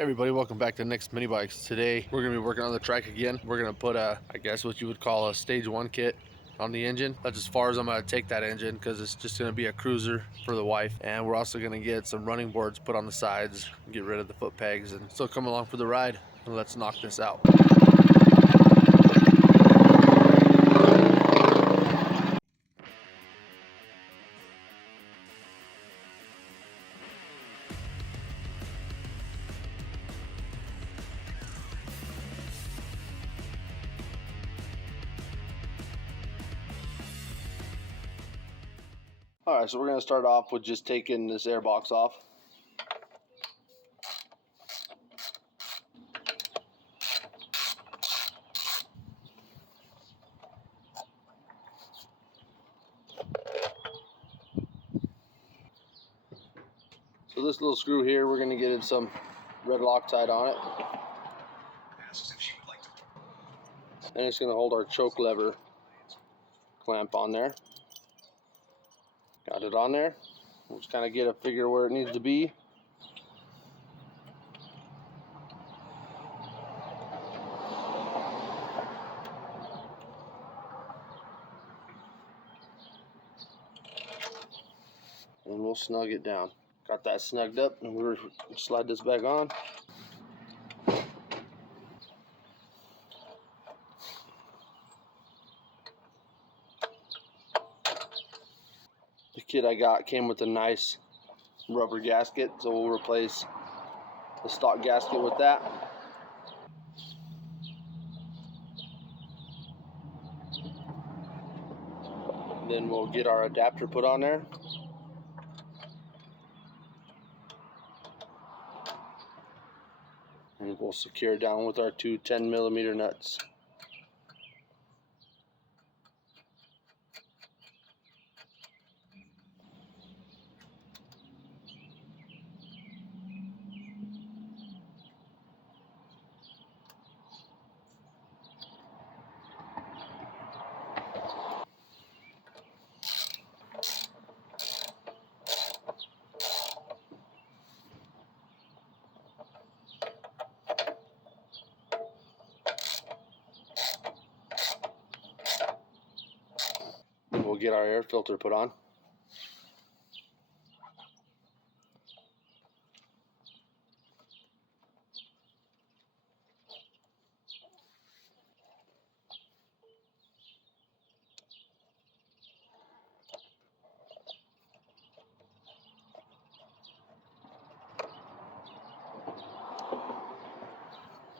Everybody, welcome back to Nicsminibikes. Today we're going to be working on the Trike again. We're going to put I guess what you would call a stage 1 kit on the engine. That's as far as I'm going to take that engine because it's just going to be a cruiser for the wife. And we're also going to get some running boards put on the sides, get rid of the foot pegs, and so come along for the ride and let's knock this out. Alright, so we're going to start off with just taking this air box off. So this little screw here, we're going to get some red Loctite on it. And it's going to hold our choke lever clamp on there. Got it on there. We'll just kind of get a figure where it needs to be. And we'll snug it down. Got that snugged up, and we'll slide this back on. The kit I got came with a nice rubber gasket, so we'll replace the stock gasket with that. Then we'll get our adapter put on there. And we'll secure it down with our two 10mm nuts. Then we'll get our air filter put on.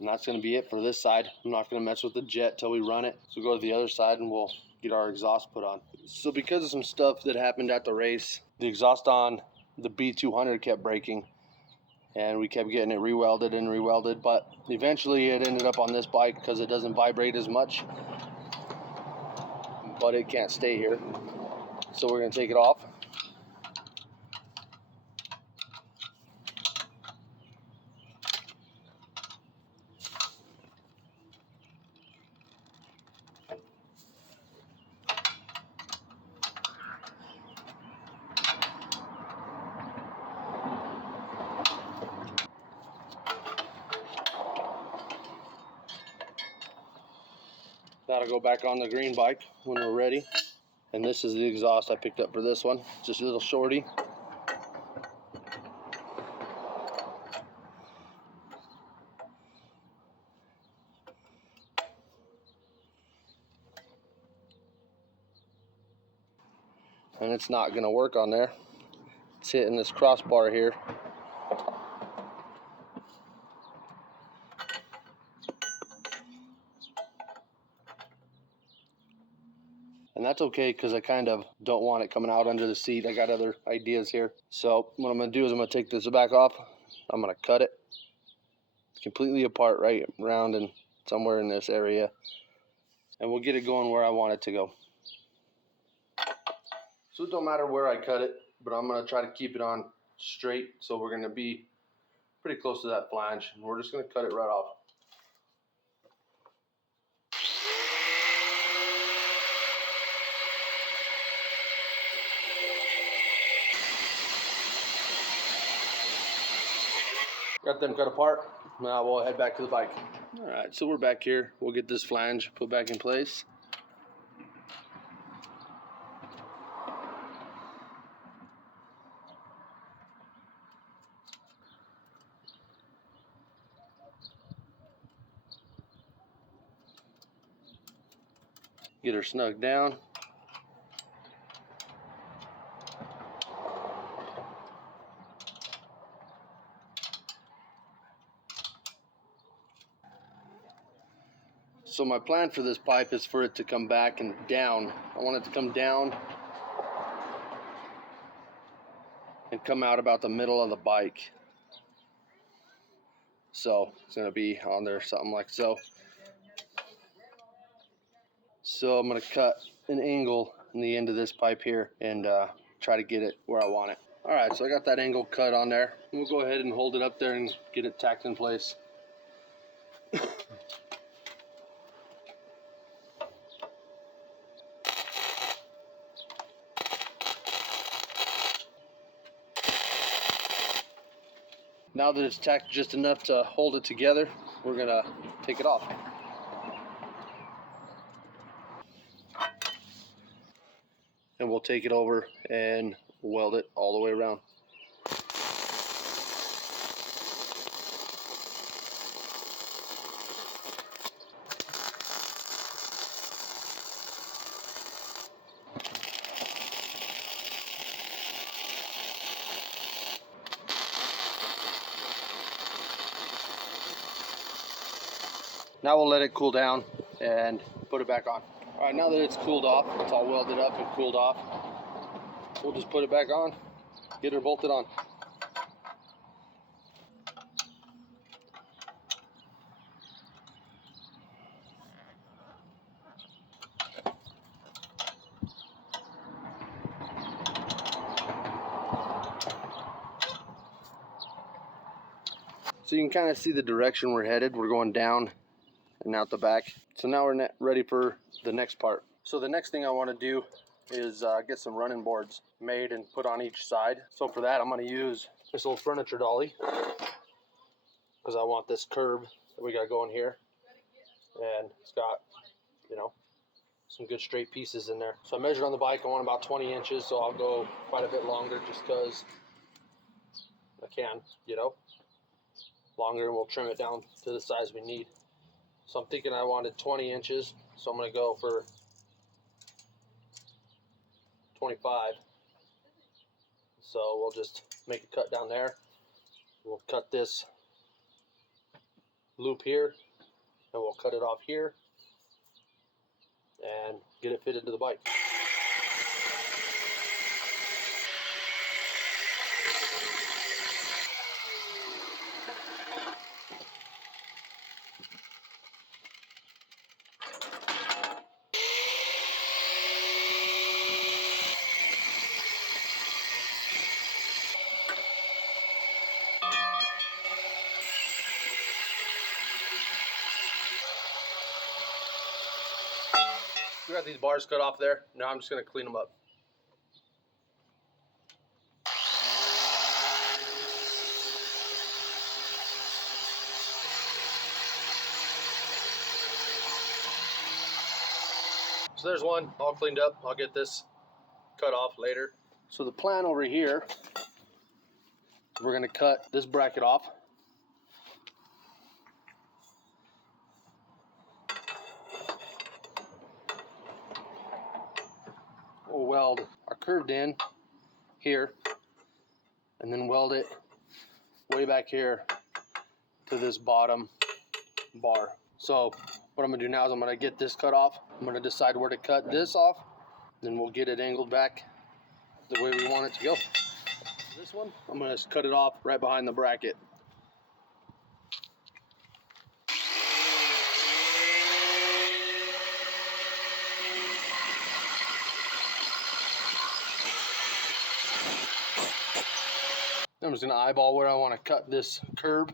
And that's going to be it for this side. I'm not going to mess with the jet till we run it. So go to the other side and we'll get our exhaust put on. So because of some stuff that happened at the race, the exhaust on the B200 kept breaking. And we kept getting it rewelded and rewelded. But eventually it ended up on this bike because it doesn't vibrate as much. But it can't stay here. So we're going to take it off. That'll go back on the green bike when we're ready. And this is the exhaust I picked up for this one. Just a little shorty. And it's not going to work on there. It's hitting this crossbar here. And that's okay because I kind of don't want it coming out under the seat. I got other ideas here. So what I'm going to do is I'm going to take this back off. I'm going to cut it completely apart right around and somewhere in this area. And we'll get it going where I want it to go. So it don't matter where I cut it, but I'm going to try to keep it on straight. So we're going to be pretty close to that flange. And we're just going to cut it right off. Got them cut apart. Now we'll head back to the bike. All right, so we're back here. We'll get this flange put back in place. Get her snug down. So my plan for this pipe is for it to come back and down. I want it to come down and come out about the middle of the bike. So it's gonna be on there something like so. So I'm gonna cut an angle in the end of this pipe here and try to get it where I want it. All right, so I got that angle cut on there. We'll go ahead and hold it up there and get it tacked in place. Now that it's tacked just enough to hold it together, we're gonna take it off. And we'll take it over and weld it all the way around. Now we'll let it cool down and put it back on. All right, now that it's cooled off, it's all welded up and cooled off, we'll just put it back on, get her bolted on. So you can kind of see the direction we're headed. We're going down and out the back. So now we're ready for the next part. So the next thing I want to do is get some running boards made and put on each side. So for that, I'm going to use this old furniture dolly because I want this curb that we got going here, and it's got, you know, some good straight pieces in there. So I measured on the bike. I want about 20 inches, so I'll go quite a bit longer just because I can, you know, longer, and we'll trim it down to the size we need. So I'm thinking I wanted 20 inches, so I'm going to go for 25. So we'll just make a cut down there. We'll cut this loop here, and we'll cut it off here and get it fitted to the bike. We got these bars cut off there. Now I'm just going to clean them up. So there's one all cleaned up. I'll get this cut off later. So the plan over here, we're going to cut this bracket off. We'll weld our curved in here and then weld it way back here to this bottom bar. So what I'm going to do now is I'm going to get this cut off. I'm going to decide where to cut this off. Then we'll get it angled back the way we want it to go. This one, I'm going to cut it off right behind the bracket. I'm just going to eyeball where I want to cut this curb.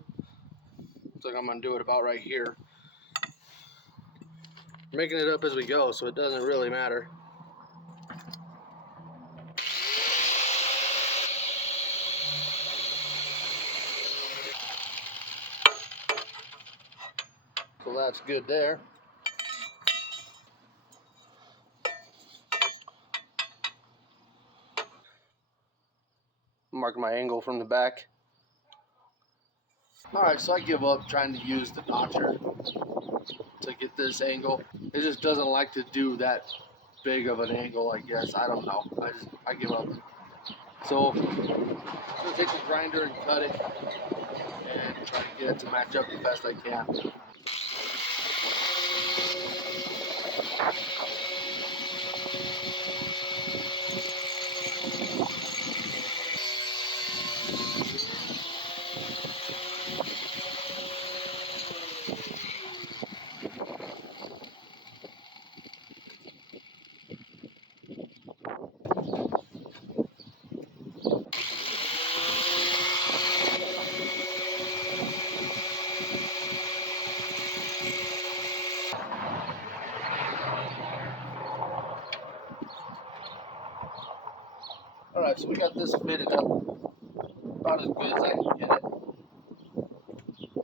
Looks like I'm going to do it about right here. We're making it up as we go, so it doesn't really matter. So that's good there. Mark my angle from the back. Alright, so I give up trying to use the notcher to get this angle. It just doesn't like to do that big of an angle, I guess. I don't know. I give up. So I'm gonna take the grinder and cut it and try to get it to match up the best I can. Alright, so we got this fitted up about as good as I can get it.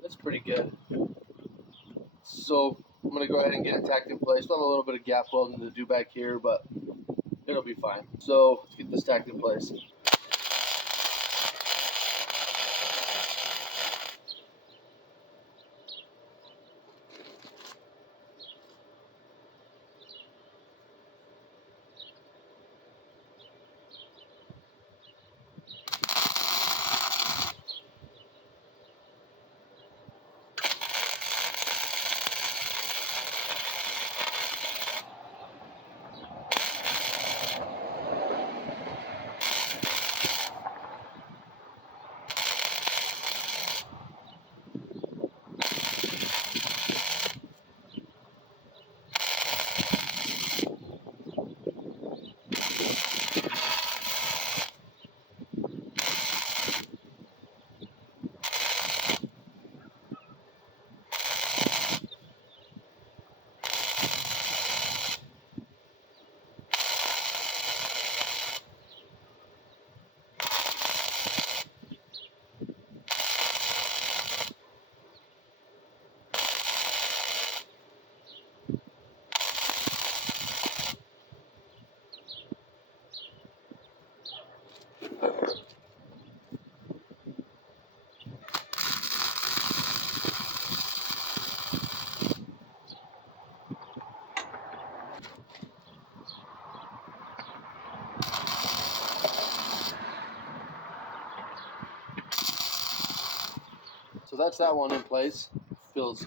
That's pretty good. So I'm going to go ahead and get it tacked in place. Still have a little bit of gap welding to do back here, but it'll be fine. So let's get this tacked in place. So that's that one in place. Feels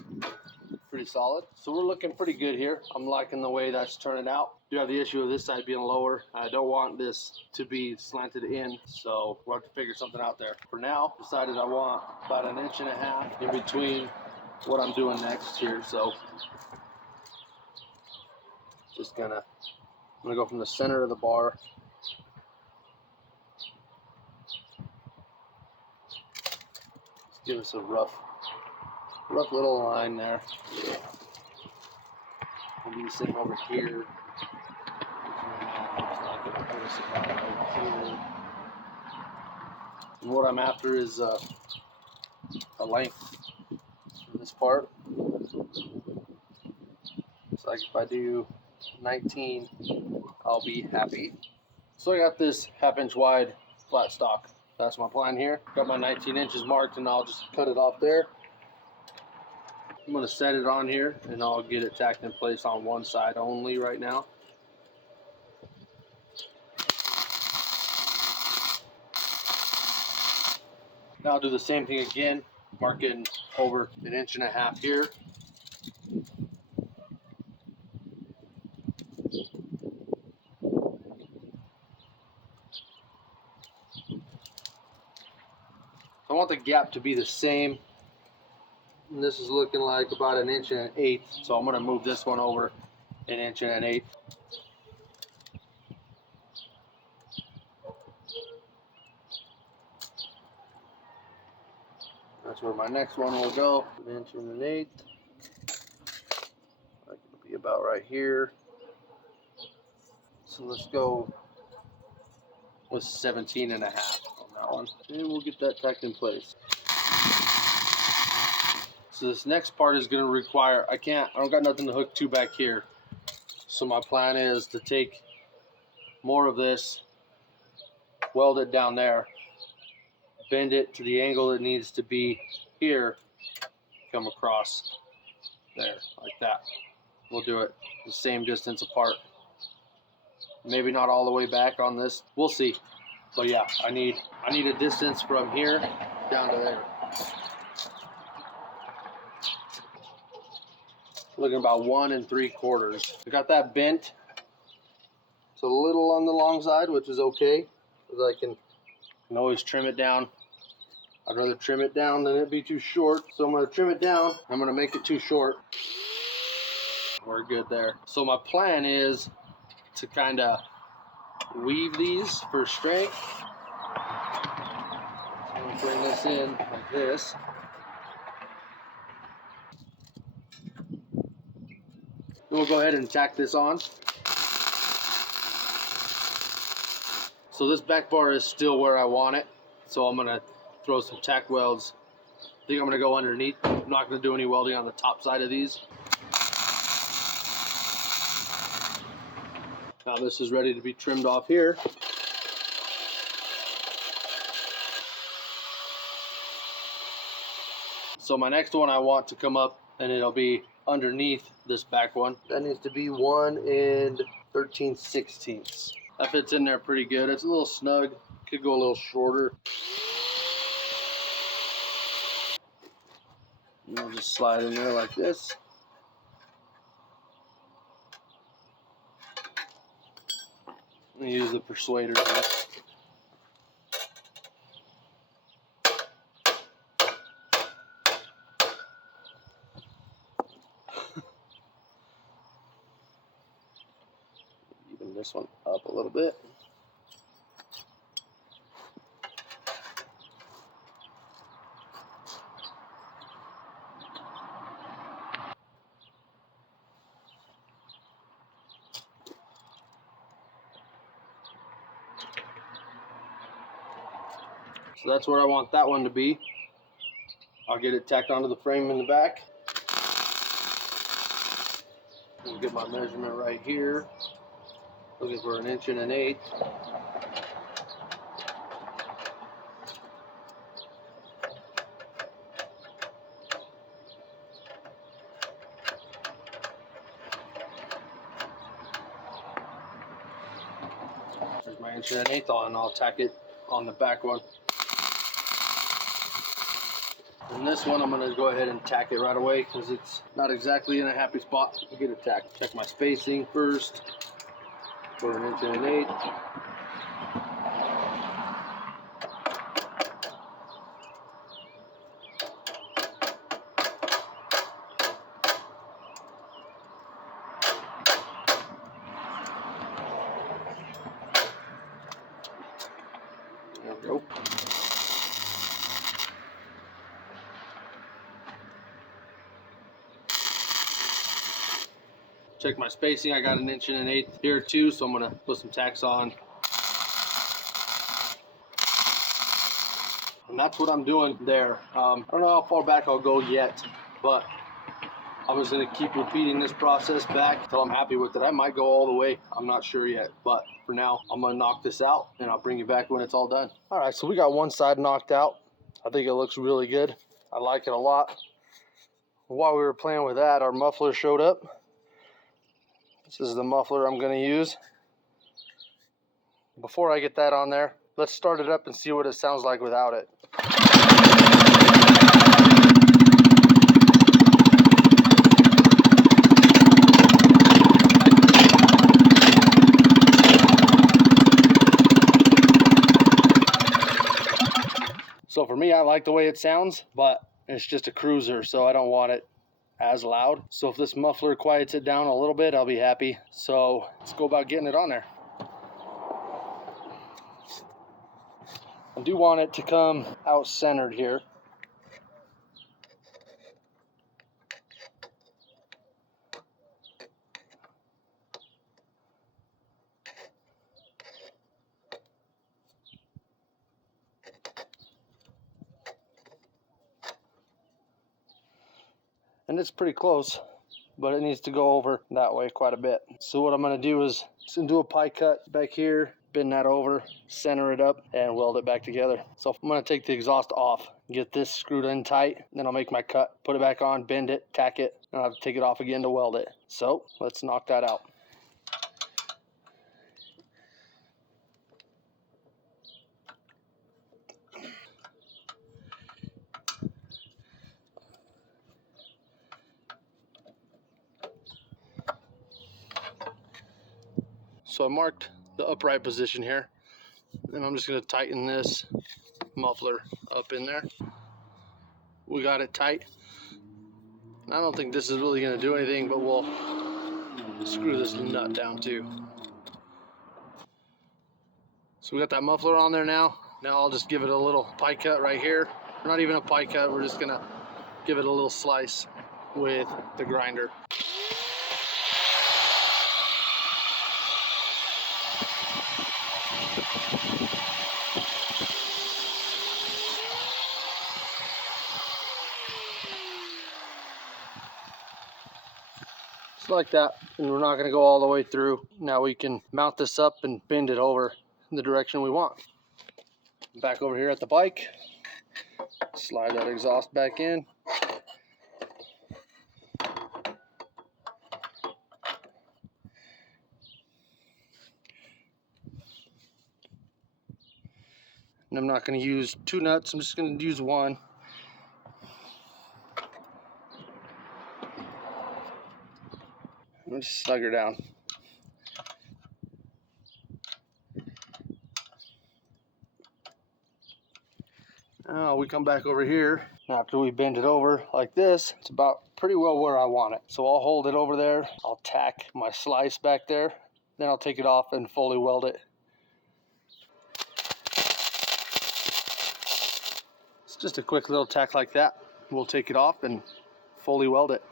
pretty solid. So we're looking pretty good here. I'm liking the way that's turning out. Do have the issue of this side being lower. I don't want this to be slanted in, so we'll have to figure something out there. For now, decided I want about 1.5 inches in between what I'm doing next here. So I'm gonna go from the center of the bar give us a rough little line there. We'll do the same over here. And what I'm after is a length in this part. So like if I do 19, I'll be happy. So I got this 1/2 inch wide flat stock. That's my plan here. Got my 19 inches marked and I'll just cut it off there. I'm going to set it on here and I'll get it tacked in place on one side only right now. Now I'll do the same thing again, marking over 1.5 inches here. I want the gap to be the same. And this is looking like about 1 1/8 inches, so I'm going to move this one over 1 1/8 inches. That's where my next one will go, 1 1/8 inches. That could be about right here. So let's go with 17.5 on that one, and we'll get that tacked in place. This So this next part is going to require, I don't got nothing to hook to back here. So my plan is to take more of this, weld it down there, bend it to the angle it needs to be here, come across there, like that. We'll do it the same distance apart. Maybe not all the way back on this, we'll see. But yeah, I need a distance from here down to there. Looking about 1 3/4. I got that bent. It's a little on the long side, which is okay, because I can always trim it down. I'd rather trim it down than it be too short. So I'm going to trim it down. I'm going to make it too short. We're good there. So my plan is to kind of weave these for strength. So I'm going to bring this in like this. Then we'll go ahead and tack this on. So this back bar is still where I want it. So I'm going to throw some tack welds. I think I'm going to go underneath. I'm not going to do any welding on the top side of these. Now this is ready to be trimmed off here. So my next one I want to come up, and it'll be underneath this back one. That needs to be 1 13/16. That fits in there pretty good. It's a little snug. Could go a little shorter. And I'll just slide in there like this. And use the persuader here. Even this one up a little bit. So that's where I want that one to be. I'll get it tacked onto the frame in the back. I'll get my measurement right here. Looking for 1 1/8 inches. There's my 1 1/8 inches on. I'll tack it on the back one. And this one I'm going to go ahead and tack it right away because it's not exactly in a happy spot to get it tacked. Check my spacing first for 1 1/8 inches. There we go. Check my spacing. I got 1 1/8 inches here too, so I'm gonna put some tacks on. And that's what I'm doing there. I don't know how far back I'll go yet, but I'm just gonna keep repeating this process back until I'm happy with it. I might go all the way. I'm not sure yet, but for now, I'm gonna knock this out and I'll bring you back when it's all done. All right, so we got one side knocked out. I think it looks really good. I like it a lot. While we were playing with that, our muffler showed up. This is the muffler I'm going to use. Before I get that on there, let's start it up and see what it sounds like without it. So for me, I like the way it sounds, but it's just a cruiser, so I don't want it as loud. So if this muffler quiets it down a little bit, I'll be happy. So let's go about getting it on there. I do want it to come out centered here. and it's pretty close, but it needs to go over that way quite a bit. So what I'm going to do is do a pie cut back here, bend that over, center it up, and weld it back together. So I'm going to take the exhaust off, get this screwed in tight, then I'll make my cut, put it back on, bend it, tack it, and I'll have to take it off again to weld it. So let's knock that out. So I marked the upright position here, and I'm just going to tighten this muffler up in there. We got it tight. I don't think this is really going to do anything, but we'll screw this nut down too. So we got that muffler on there now. Now I'll just give it a little pie cut right here. Not even a pie cut, we're just going to give it a little slice with the grinder. Just like that, and we're not going to go all the way through. Now we can mount this up and bend it over in the direction we want. Back over here at the bike, slide that exhaust back in. And I'm not going to use two nuts, I'm just going to use one. Just snug her down. Now we come back over here. After we bend it over like this, it's about pretty well where I want it. So I'll hold it over there. I'll tack my slice back there. Then I'll take it off and fully weld it. It's just a quick little tack like that. We'll take it off and fully weld it.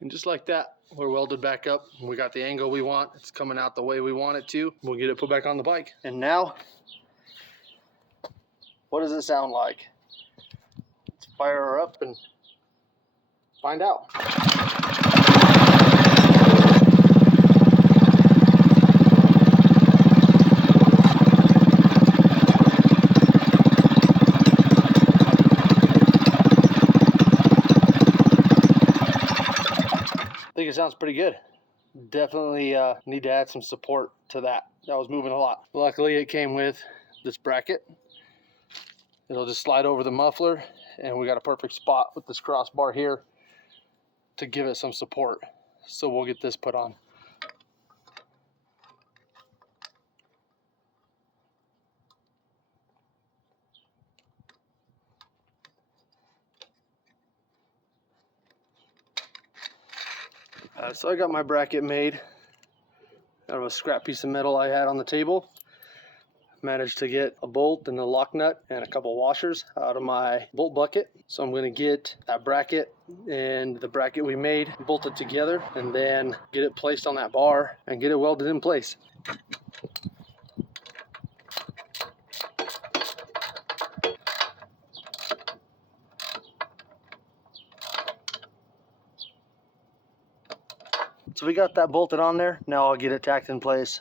And just like that, we're welded back up. We got the angle we want. It's coming out the way we want it to. We'll get it put back on the bike. And now, what does it sound like? Let's fire her up and find out. I think it sounds pretty good. Definitely need to add some support to that. That was moving a lot. Luckily it came with this bracket. It'll just slide over the muffler, and we got a perfect spot with this crossbar here to give it some support. So we'll get this put on. So I got my bracket made out of a scrap piece of metal I had on the table. Managed to get a bolt and a lock nut and a couple washers out of my bolt bucket. So I'm going to get that bracket and the bracket we made bolted together, and then get it placed on that bar and get it welded in place. So we got that bolted on there. Now I'll get it tacked in place.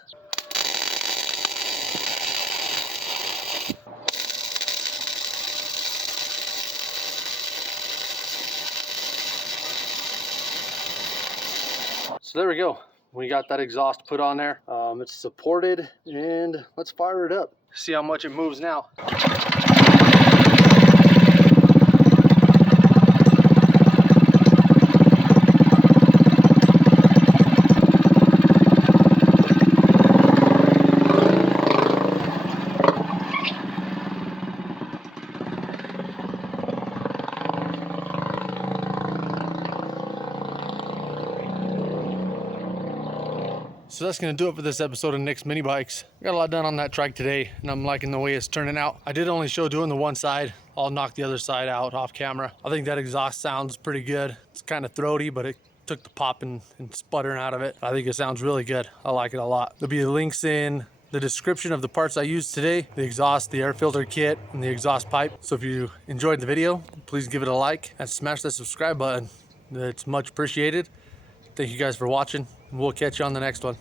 So there we go. We got that exhaust put on there. It's supported, and let's fire it up. See how much it moves now. So that's going to do it for this episode of Nicsminibikes. I got a lot done on that trike today, and I'm liking the way it's turning out. I did only show doing the one side. I'll knock the other side out off camera. I think that exhaust sounds pretty good. It's kind of throaty, but it took the popping and sputtering out of it. I think it sounds really good. I like it a lot. There'll be links in the description of the parts I used today, the exhaust, the air filter kit, and the exhaust pipe. So if you enjoyed the video, please give it a like and smash that subscribe button. It's much appreciated. Thank you guys for watching, and we'll catch you on the next one.